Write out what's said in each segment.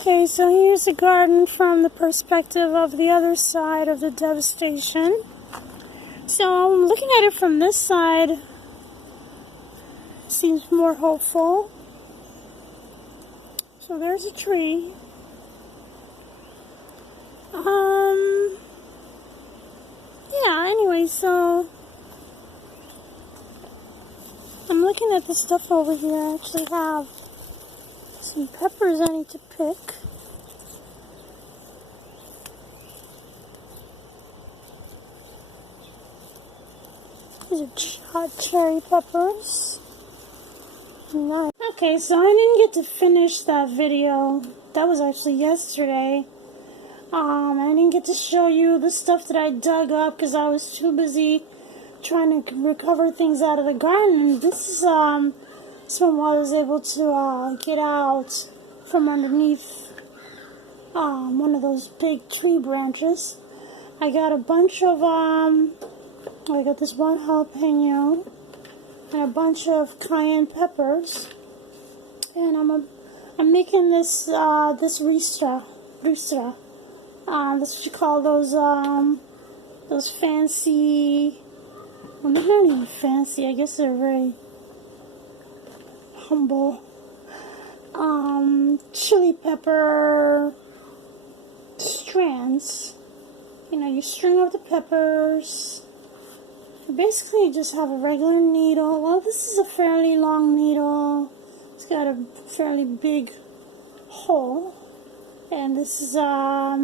Okay, so here's the garden from the perspective of the other side of the devastation. So I'm looking at it from this side. Seems more hopeful. So there's a tree. Yeah, anyway, so I'm looking at the stuff over here. I actually have some peppers I need to pick. These are hot cherry peppers. Nice. Okay, so I didn't get to finish that video. That was actually yesterday. I didn't get to show you the stuff that I dug up because I was too busy trying to recover things out of the garden. And this is from what I was able to get out from underneath one of those big tree branches. I got a bunch of I got this one jalapeno and a bunch of cayenne peppers, and I'm making this this ristra. That's what you call those fancy. Well, they're not even fancy. I guess they're very humble. Chili pepper strands. You know, you string up the peppers. Basically, you just have a regular needle. Well, this is a fairly long needle. It's got a fairly big hole. And this is a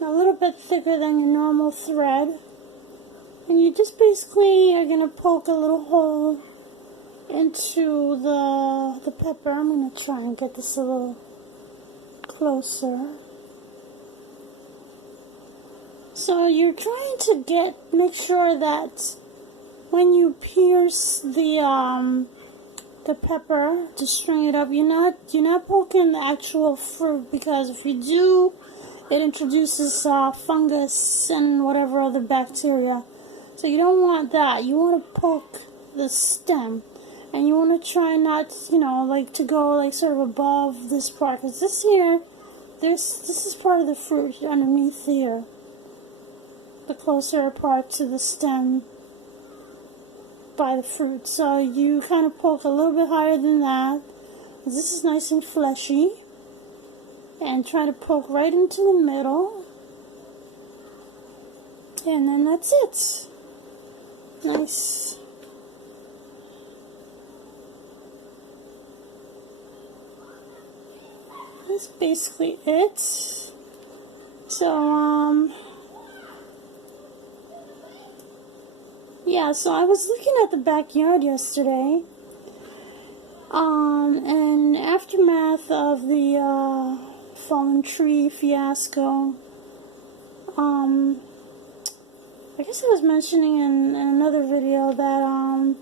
little bit thicker than your normal thread. And you just basically are going to poke a little hole into the pepper. I'm going to try and get this a little closer. So you're trying to make sure that when you pierce the pepper to string it up, you're not poking the actual fruit, because if you do, it introduces fungus and whatever other bacteria. So you don't want that. You want to poke the stem, and you want to try not, to go like sort of above this part, because this is part of the fruit underneath here. The closer part to the stem by the fruit. So you kind of poke a little bit higher than that. This is nice and fleshy. And try to poke right into the middle. And then that's it. Nice. That's basically it. So, yeah, so I was looking at the backyard yesterday, and aftermath of the fallen tree fiasco. I guess I was mentioning in another video that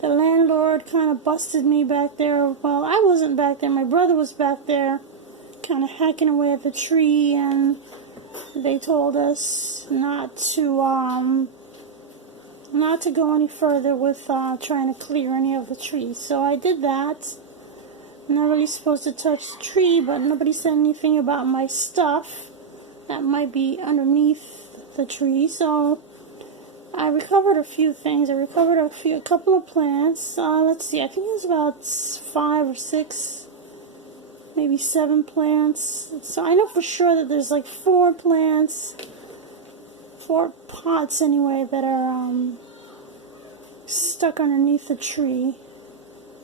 the landlord kind of busted me back there. Well, I wasn't back there. My brother was back there, kind of hacking away at the tree, and they told us not to go any further with trying to clear any of the trees. So I did that. I'm not really supposed to touch the tree, but nobody said anything about my stuff that might be underneath the tree. So I recovered a few things. I recovered a couple of plants. Let's see, I think it was about 5 or 6, maybe 7 plants. So I know for sure that there's like 4 plants, 4 pots anyway, that are stuck underneath the tree,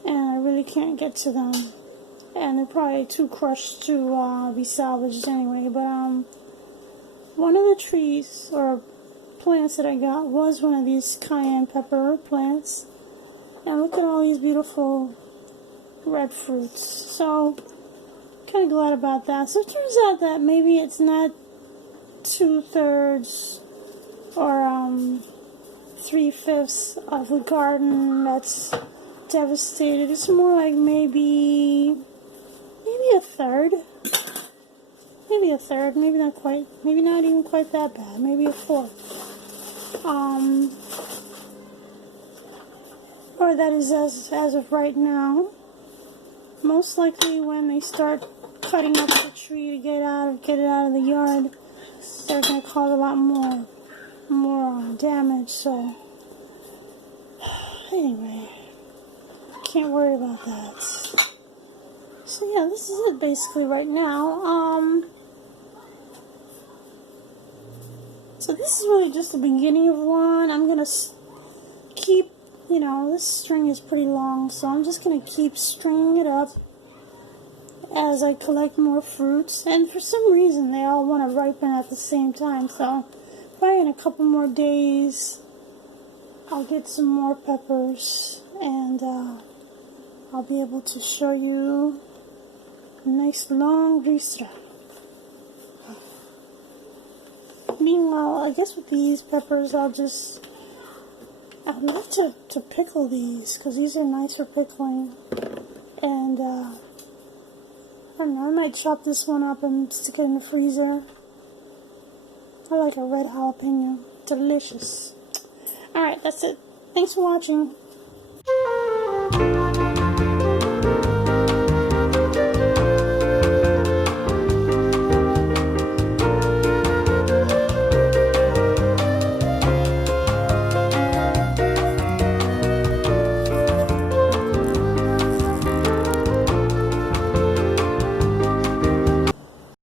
and I really can't get to them, and they're probably too crushed to be salvaged anyway. But one of the trees or plants that I got was one of these cayenne pepper plants, and look at all these beautiful red fruits. So kind of glad about that. So it turns out that maybe it's not 2/3 or 3/5 of the garden that's devastated. It's more like maybe a third. Maybe a third, maybe not quite, maybe not even quite that bad, maybe a fourth. Or that is as of right now. Most likely when they start cutting up the tree to get it out of the yard, they're going to cause a lot more damage. So anyway, can't worry about that. So yeah, this is it basically right now. So this is really just the beginning of one. I'm gonna keep, this string is pretty long, so I'm just gonna keep stringing it up as I collect more fruits. And for some reason, they all want to ripen at the same time. So probably in a couple more days, I'll get some more peppers, and I'll be able to show you a nice long ristra. Meanwhile, I guess with these peppers, I'd love to pickle these, because these are nice for pickling. And I don't know, I might chop this one up and stick it in the freezer. I like a red jalapeno. Delicious. Alright, that's it. Thanks for watching.